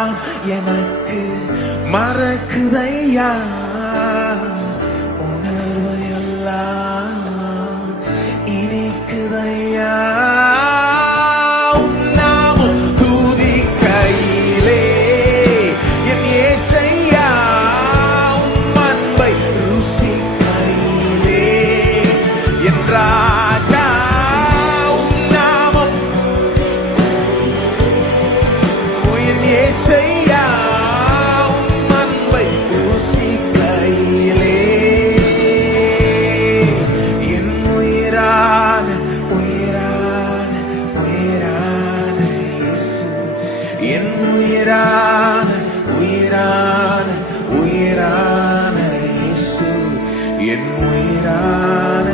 எல்லாம் எனக்கு மறக்குதையா, உணர்வு எல்லாம் இனிக்குதையா. உன்னாமும் துதிக்கையிலே என் இயேசையா, உம் அன்பை ருசிக்கையிலே என் ராஜா. உன்னாமும் என் இயேசையா, உம் அன்பை ருசிக்கையிலே என் உயிரான உயிரான உயிரான இயேசு, என் உயிரான உயிரான உயிரான இயேசு, என் உயிரான